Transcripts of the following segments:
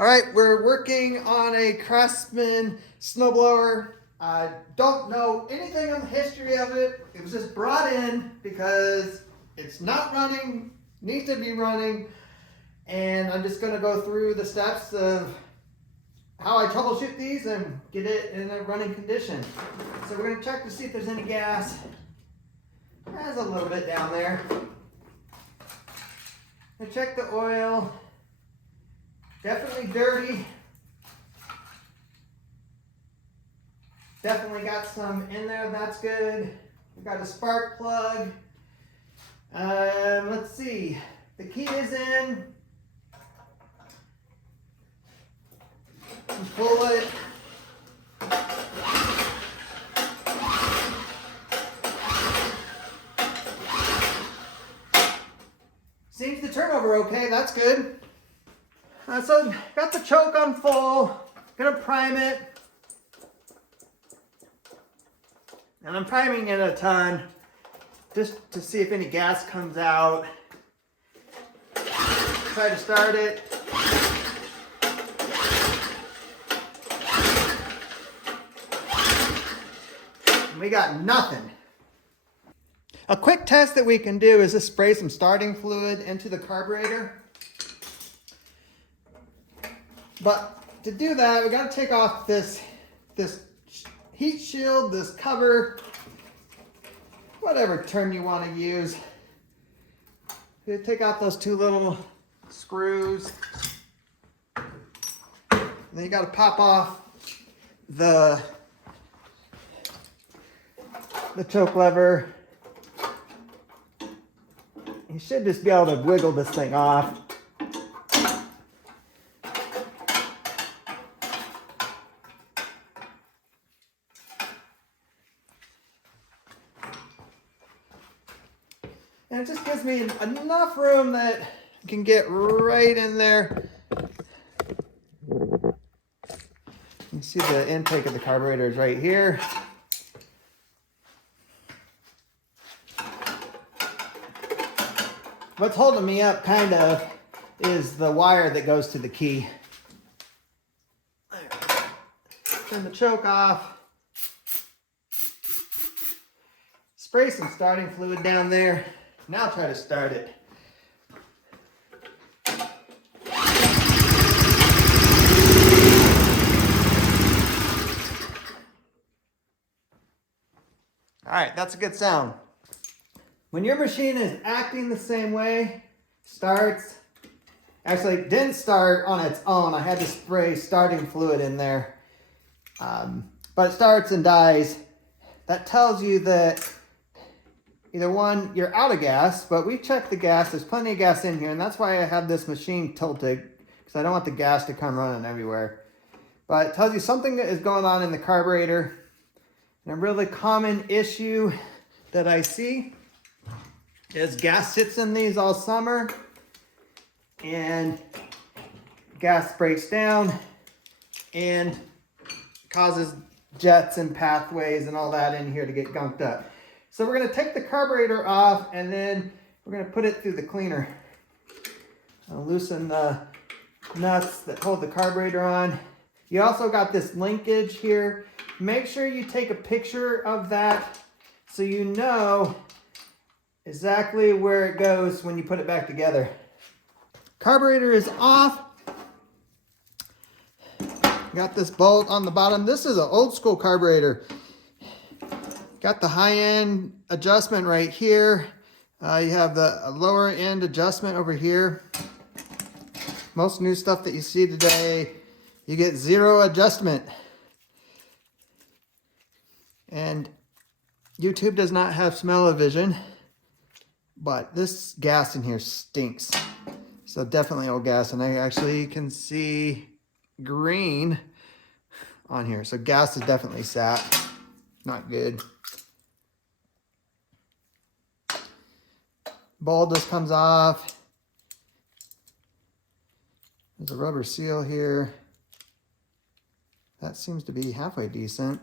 All right, we're working on a Craftsman Snowblower. I don't know anything on the history of it. It was just brought in because it's not running, needs to be running, and I'm just gonna go through the steps of how I troubleshoot these and get it in a running condition. So we're gonna check to see if there's any gas. There's a little bit down there. I check the oil. Definitely dirty. Definitely got some in there, that's good. We got a spark plug. Let's see, the key is in. Just pull it. Seems to turn over okay, that's good. So got the choke on full, gonna prime it. And I'm priming it a ton, just to see if any gas comes out. Try to start it. And we got nothing. A quick test that we can do is just spray some starting fluid into the carburetor. But to do that, we got to take off this heat shield, this cover, whatever term you want to use. You take out those two little screws. And then you got to pop off the choke lever. You should just be able to wiggle this thing off. And it just gives me enough room that I can get right in there. You see the intake of the carburetor is right here. What's holding me up kind of is the wire that goes to the key. Turn the choke off. Spray some starting fluid down there. Now try to start it. All right, that's a good sound. When your machine is acting the same way, actually it didn't start on its own. I had to spray starting fluid in there. But it starts and dies. That tells you that either one, you're out of gas, but we checked the gas. There's plenty of gas in here, and that's why I have this machine tilted, because I don't want the gas to come running everywhere. But it tells you something is going on in the carburetor. And a really common issue that I see is gas sits in these all summer, and gas breaks down and causes jets and pathways and all that in here to get gunked up. So we're going to take the carburetor off, and then we're going to put it through the cleaner. I'll loosen the nuts that hold the carburetor on. You also got this linkage here. Make sure you take a picture of that so you know exactly where it goes when you put it back together. Carburetor is off. Got this bolt on the bottom. This is an old school carburetor. Got the high end adjustment right here. You have the lower end adjustment over here. Most new stuff that you see today, you get zero adjustment. And YouTube does not have smell-o-vision, but this gas in here stinks. So definitely old gas, and I actually can see green on here. So gas is definitely sat. Not good. Ball just comes off. There's a rubber seal here. That seems to be halfway decent.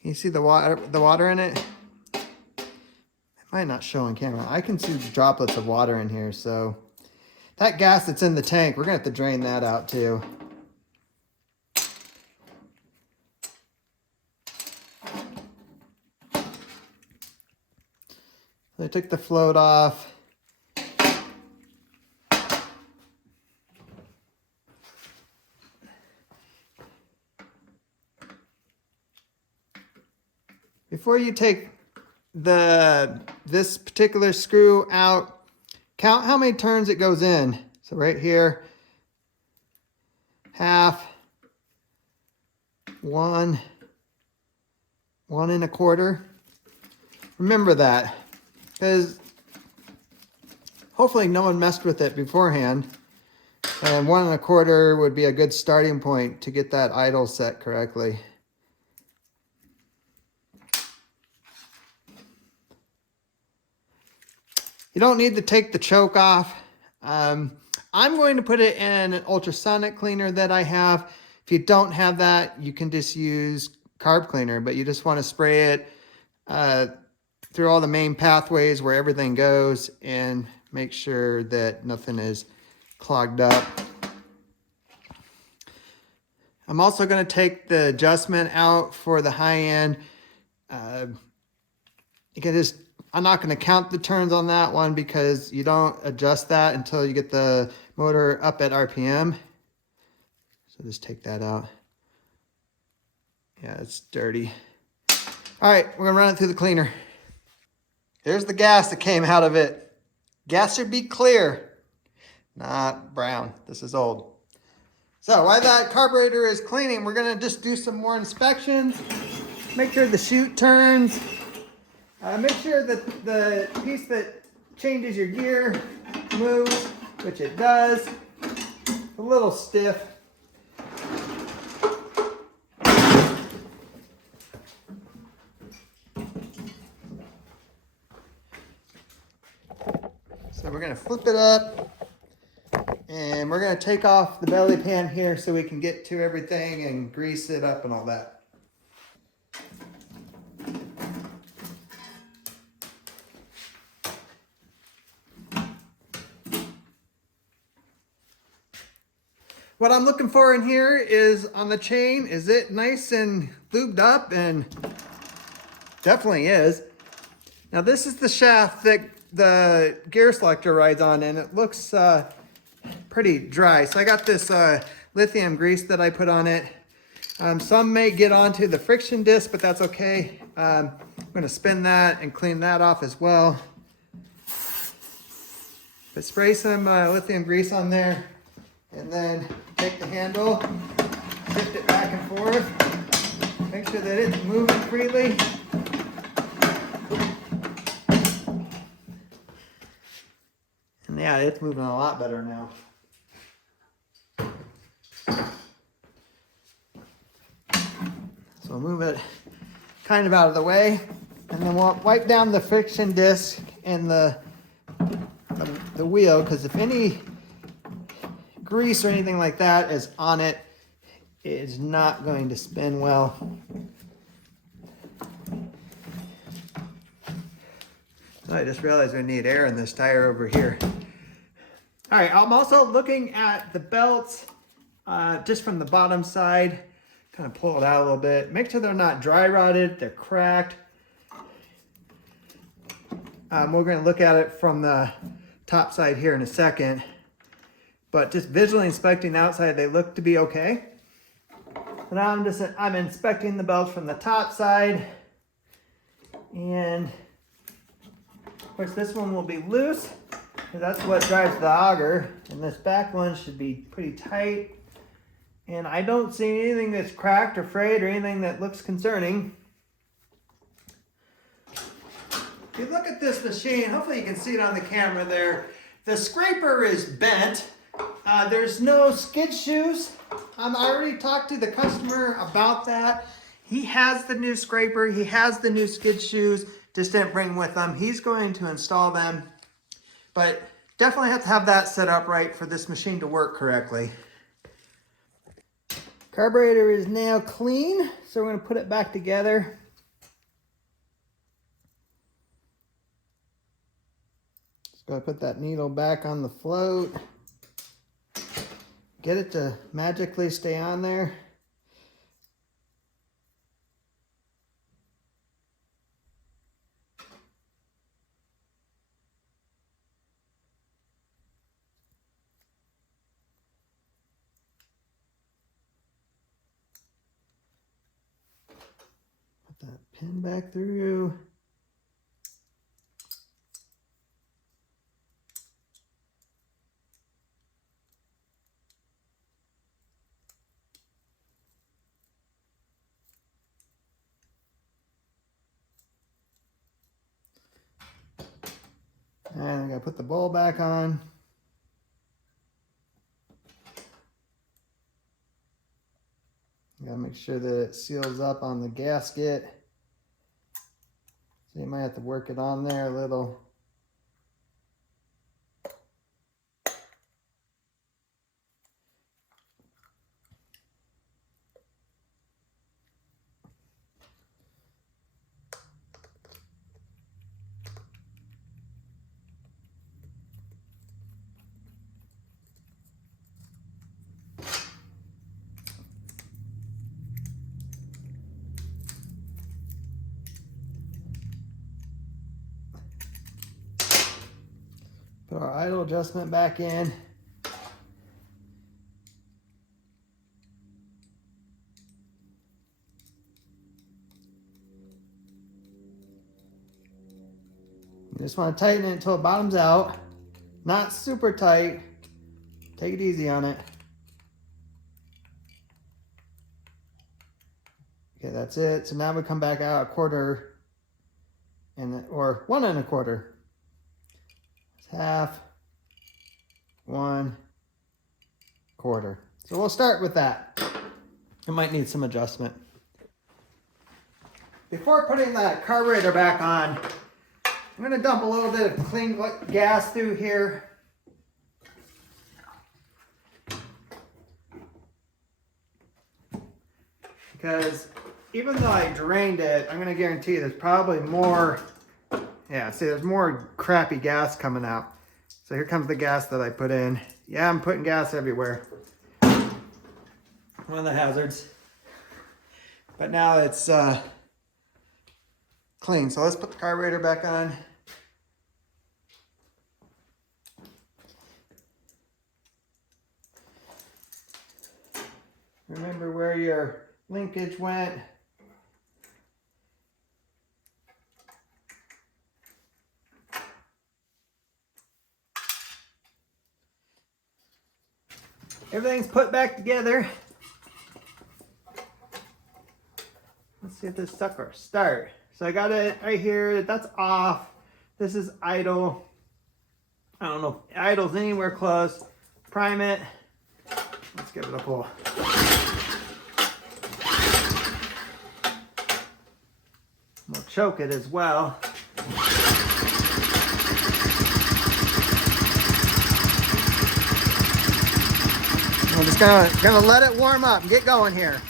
You see the water in it? It might not show on camera. I can see droplets of water in here, so that gas that's in the tank, we're gonna have to drain that out too. So I took the float off. Before you take this particular screw out, count how many turns it goes in. So right here, half, 1, 1 1/4. Remember that, because hopefully no one messed with it beforehand. And 1 1/4 would be a good starting point to get that idle set correctly. You don't need to take the choke off. I'm going to put it in an ultrasonic cleaner that I have. If you don't have that, you can just use carb cleaner, but you just want to spray it through all the main pathways where everything goes and make sure that nothing is clogged up. I'm also going to take the adjustment out for the high end. You can just, I'm not going to count the turns on that one because you don't adjust that until you get the motor up at RPM. So just take that out. Yeah, it's dirty. All right, we're going to run it through the cleaner. Here's the gas that came out of it. Gas should be clear, not brown. This is old. So while that carburetor is cleaning, we're going to just do some more inspections. Make sure the chute turns. Make sure that the piece that changes your gear moves, which it does. A little stiff. So we're going to flip it up and we're going to take off the belly pan here so we can get to everything and grease it up and all that. What I'm looking for in here is on the chain, is it nice and lubed up? And definitely is. Now this is the shaft that the gear selector rides on and it looks pretty dry. So I got this lithium grease that I put on it. Some may get onto the friction disc, but that's okay. I'm gonna spin that and clean that off as well. But spray some lithium grease on there and then take the handle, shift it back and forth. Make sure that it's moving freely. And yeah, it's moving a lot better now. So we'll move it kind of out of the way, and then we'll wipe down the friction disc and the wheel, because if any grease or anything like that is on it, it is not going to spin well. I just realized we need air in this tire over here. All right, I'm also looking at the belts just from the bottom side. Kind of pull it out a little bit. Make sure they're not dry rotted, they're cracked. We're going to look at it from the top side here in a second. But just visually inspecting the outside, they look to be okay. So now I'm inspecting the belts from the top side. And of course this one will be loose, because that's what drives the auger. And this back one should be pretty tight. And I don't see anything that's cracked or frayed or anything that looks concerning. If you look at this machine, hopefully you can see it on the camera there. The scraper is bent. There's no skid shoes. I already talked to the customer about that. He has the new scraper. He has the new skid shoes. Just didn't bring with him. He's going to install them. But definitely have to have that set up right for this machine to work correctly. Carburetor is now clean, so we're going to put it back together. Just going to put that needle back on the float. get it to magically stay on there. Put that pin back through. And I gotta put the bowl back on. Gotta make sure that it seals up on the gasket. So you might have to work it on there a little. Put our idle adjustment back in. You just want to tighten it until it bottoms out. Not super tight. Take it easy on it. Okay, that's it. So now we come back out a quarter or 1 1/4. It's half, 1/4. So we'll start with that. It might need some adjustment. Before putting that carburetor back on, I'm going to dump a little bit of clean gas through here. Because even though I drained it, I'm going to guarantee there's probably more, yeah, see there's more crappy gas coming out. So here comes the gas that I put in. Yeah, I'm putting gas everywhere. One of the hazards. But now it's clean. So let's put the carburetor back on. Remember where your linkage went. Everything's put back together. Let's see if this sucker start. So I got it right here. That's off. This is idle. I don't know if idle's anywhere close. Prime it. Let's give it a pull. We'll choke it as well. I'm just gonna let it warm up and get going here.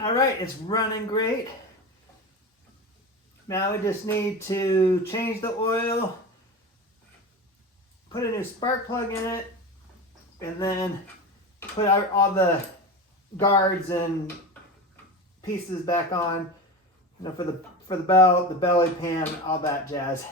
All right, it's running great. Now we just need to change the oil, put a new spark plug in it, and then put out all the guards and pieces back on, you know, for the belt, the belly pan, all that jazz.